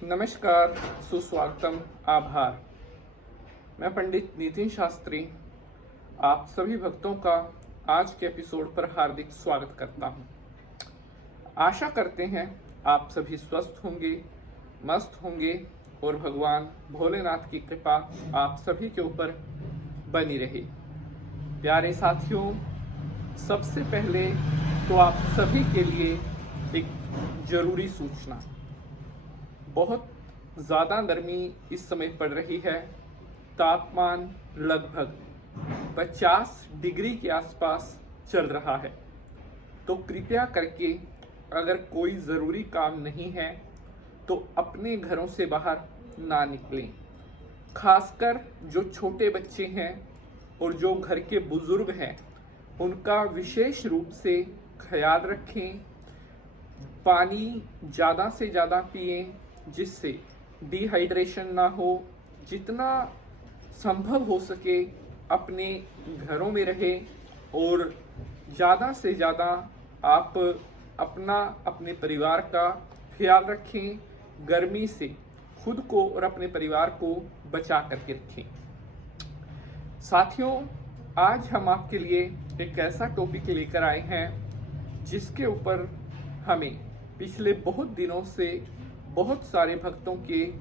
नमस्कार, सुस्वागतम, आभार। मैं पंडित नितिन शास्त्री आप सभी भक्तों का आज के एपिसोड पर हार्दिक स्वागत करता हूं। आशा करते हैं आप सभी स्वस्थ होंगे, मस्त होंगे और भगवान भोलेनाथ की कृपा आप सभी के ऊपर बनी रहे। प्यारे साथियों, सबसे पहले तो आप सभी के लिए एक जरूरी सूचना। बहुत ज़्यादा गर्मी इस समय पड़ रही है। तापमान लगभग 50 डिग्री के आसपास चल रहा है। तो कृपया करके अगर कोई ज़रूरी काम नहीं है तो अपने घरों से बाहर ना निकलें। खासकर जो छोटे बच्चे हैं और जो घर के बुजुर्ग हैं उनका विशेष रूप से ख्याल रखें। पानी ज़्यादा से ज़्यादा पिएं जिससे डिहाइड्रेशन ना हो। जितना संभव हो सके अपने घरों में रहें और ज़्यादा से ज़्यादा आप अपने परिवार का ख्याल रखें। गर्मी से खुद को और अपने परिवार को बचा करके रखें। साथियों, आज हम आपके लिए एक ऐसा टॉपिक लेकर आए हैं जिसके ऊपर हमें पिछले बहुत दिनों से बहुत सारे भक्तों के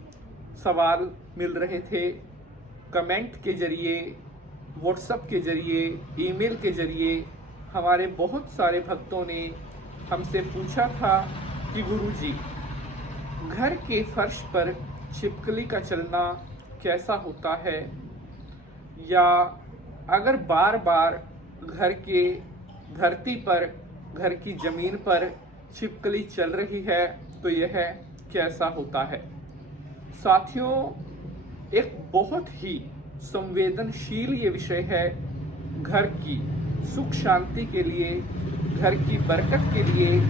सवाल मिल रहे थे। कमेंट के जरिए, व्हाट्सएप के जरिए, ईमेल के जरिए हमारे बहुत सारे भक्तों ने हमसे पूछा था कि गुरुजी, घर के फर्श पर छिपकली का चलना कैसा होता है, या अगर बार बार घर के धरती पर, घर की जमीन पर छिपकली चल रही है तो यह कैसा होता है। साथियों, एक बहुत ही संवेदनशील ये विषय है। घर की सुख शांति के लिए, घर की बरकत के लिए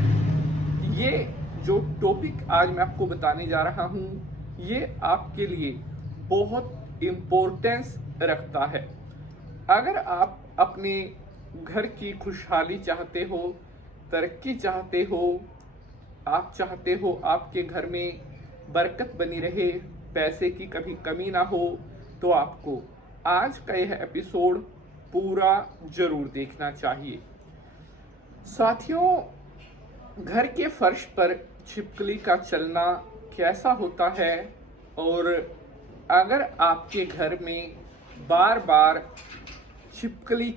ये जो टॉपिक आज मैं आपको बताने जा रहा हूँ ये आपके लिए बहुत इम्पोर्टेंस रखता है। अगर आप अपने घर की खुशहाली चाहते हो, तरक्की चाहते हो, आप चाहते हो आपके घर में बरकत बनी रहे, पैसे की कभी कमी ना हो, तो आपको आज का यह एपिसोड पूरा जरूर देखना चाहिए। साथियों, घर के फर्श पर छिपकली का चलना कैसा होता है, और अगर आपके घर में बार बार छिपकली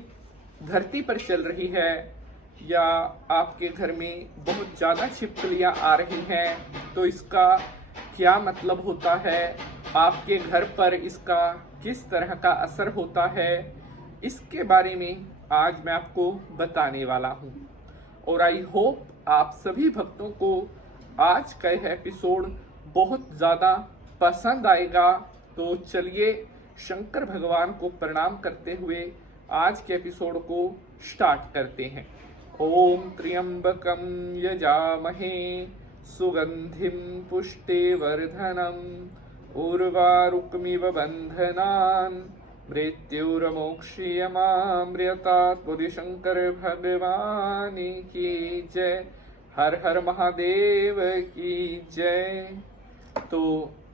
धरती पर चल रही है या आपके घर में बहुत ज़्यादा छिपकलियाँ आ रही हैं तो इसका क्या मतलब होता है, आपके घर पर इसका किस तरह का असर होता है, इसके बारे में आज मैं आपको बताने वाला हूँ। और आई होप आप सभी भक्तों को आज का यह एपिसोड बहुत ज़्यादा पसंद आएगा। तो चलिए शंकर भगवान को प्रणाम करते हुए आज के एपिसोड को स्टार्ट करते हैं। ओम त्र्यंबकं यजामहे सुगंधिं पुष्टिवर्धनम् उर्वारुकमिव बन्धनान् मृत्युर्मोक्षयमामृतात्। बोलिए शंकर भगवान की जय। हर हर महादेव की जय। तो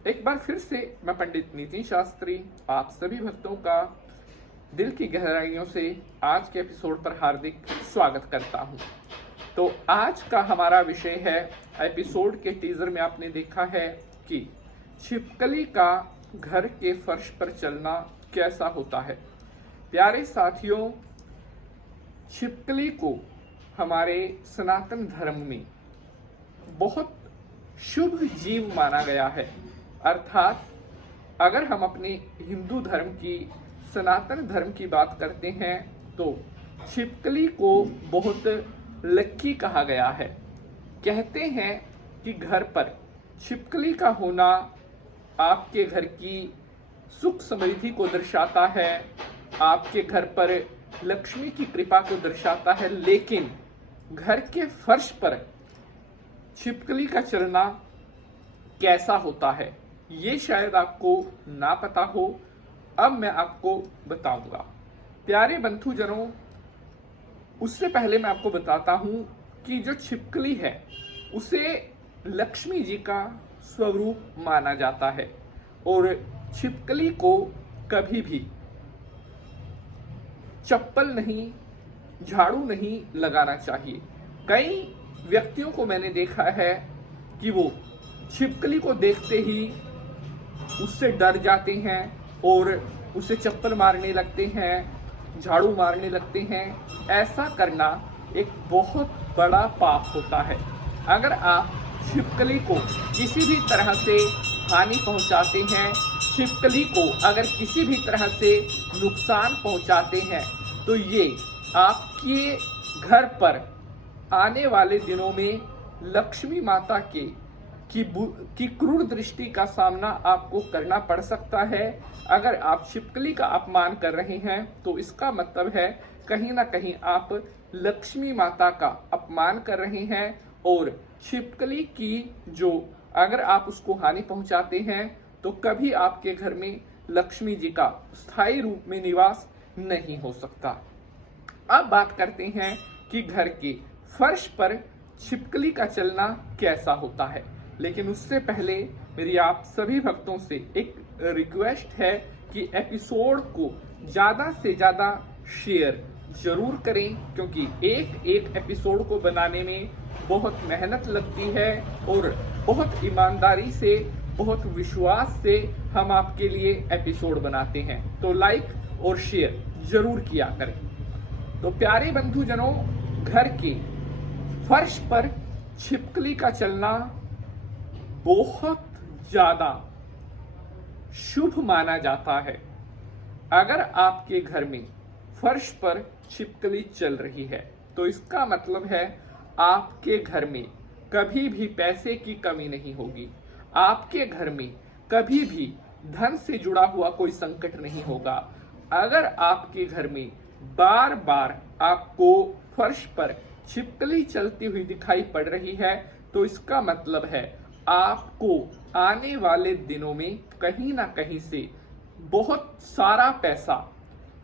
एक बार फिर से मैं पंडित नितिन शास्त्री आप सभी भक्तों का दिल की गहराइयों से आज के एपिसोड पर हार्दिक स्वागत करता हूं। तो आज का हमारा विषय है, एपिसोड के टीजर में आपने देखा है कि छिपकली का घर के फर्श पर चलना कैसा होता है। प्यारे साथियों, छिपकली को हमारे सनातन धर्म में बहुत शुभ जीव माना गया है। अर्थात अगर हम अपने हिंदू धर्म की, सनातन धर्म की बात करते हैं तो छिपकली को बहुत लक्की कहा गया है। कहते हैं कि घर पर छिपकली का होना आपके घर की सुख समृद्धि को दर्शाता है, आपके घर पर लक्ष्मी की कृपा को दर्शाता है। लेकिन घर के फर्श पर छिपकली का चलना कैसा होता है ये शायद आपको ना पता हो। अब मैं आपको बताऊंगा। प्यारे बंधुजनों, उससे पहले मैं आपको बताता हूं कि जो छिपकली है उसे लक्ष्मी जी का स्वरूप माना जाता है और छिपकली को कभी भी चप्पल नहीं, झाड़ू नहीं लगाना चाहिए। कई व्यक्तियों को मैंने देखा है कि वो छिपकली को देखते ही उससे डर जाते हैं और उसे चप्पल मारने लगते हैं, झाड़ू मारने लगते हैं। ऐसा करना एक बहुत बड़ा पाप होता है। अगर आप छिपकली को किसी भी तरह से हानि पहुंचाते हैं, छिपकली को अगर किसी भी तरह से नुकसान पहुंचाते हैं, तो ये आपके घर पर आने वाले दिनों में लक्ष्मी माता की क्रूर दृष्टि का सामना आपको करना पड़ सकता है। अगर आप छिपकली का अपमान कर रहे हैं तो इसका मतलब है कहीं ना कहीं आप लक्ष्मी माता का अपमान कर रहे हैं और छिपकली की जो अगर आप उसको हानि पहुंचाते हैं तो कभी आपके घर में लक्ष्मी जी का स्थायी रूप में निवास नहीं हो सकता। अब बात करते हैं कि घर के फर्श पर छिपकली का चलना कैसा होता है। लेकिन उससे पहले मेरी आप सभी भक्तों से एक रिक्वेस्ट है कि एपिसोड को ज़्यादा से ज़्यादा शेयर जरूर करें, क्योंकि एक एक एपिसोड को बनाने में बहुत मेहनत लगती है और बहुत ईमानदारी से, बहुत विश्वास से हम आपके लिए एपिसोड बनाते हैं। तो लाइक और शेयर जरूर किया करें। तो प्यारे बंधुजनों, घर के फर्श पर छिपकली का चलना बहुत ज्यादा शुभ माना जाता है। अगर आपके घर में फर्श पर छिपकली चल रही है तो इसका मतलब है आपके घर में कभी भी पैसे की कमी नहीं होगी, आपके घर में कभी भी धन से जुड़ा हुआ कोई संकट नहीं होगा। अगर आपके घर में बार बार आपको फर्श पर छिपकली चलती हुई दिखाई पड़ रही है तो इसका मतलब है आपको आने वाले दिनों में कहीं ना कहीं से बहुत सारा पैसा,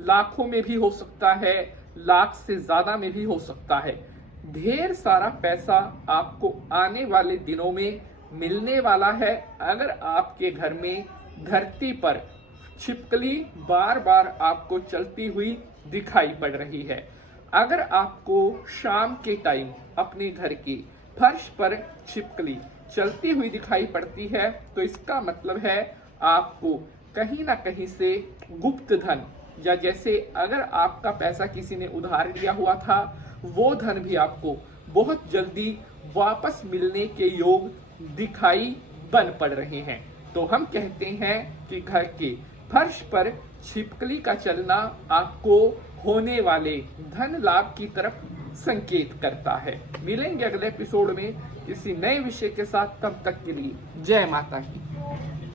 लाखों में भी हो सकता है, लाख से ज्यादा में भी हो सकता है, ढेर सारा पैसा आपको आने वाले दिनों में मिलने वाला है। अगर आपके घर में धरती पर छिपकली बार बार आपको चलती हुई दिखाई पड़ रही है, अगर आपको शाम के टाइम अपने घर के फर्श पर छिपकली चलती हुई दिखाई पड़ती है तो इसका मतलब है आपको कहीं ना कहीं से गुप्त धन, या जैसे अगर आपका पैसा किसी ने उधार लिया हुआ था वो धन भी आपको बहुत जल्दी वापस मिलने के योग दिखाई बन पड़ रहे हैं। तो हम कहते हैं कि घर के फर्श पर छिपकली का चलना आपको होने वाले धन लाभ की तरफ संकेत करता है। मिलेंगे अगले एपिसोड में किसी नए विषय के साथ, तब तक के लिए जय माता की।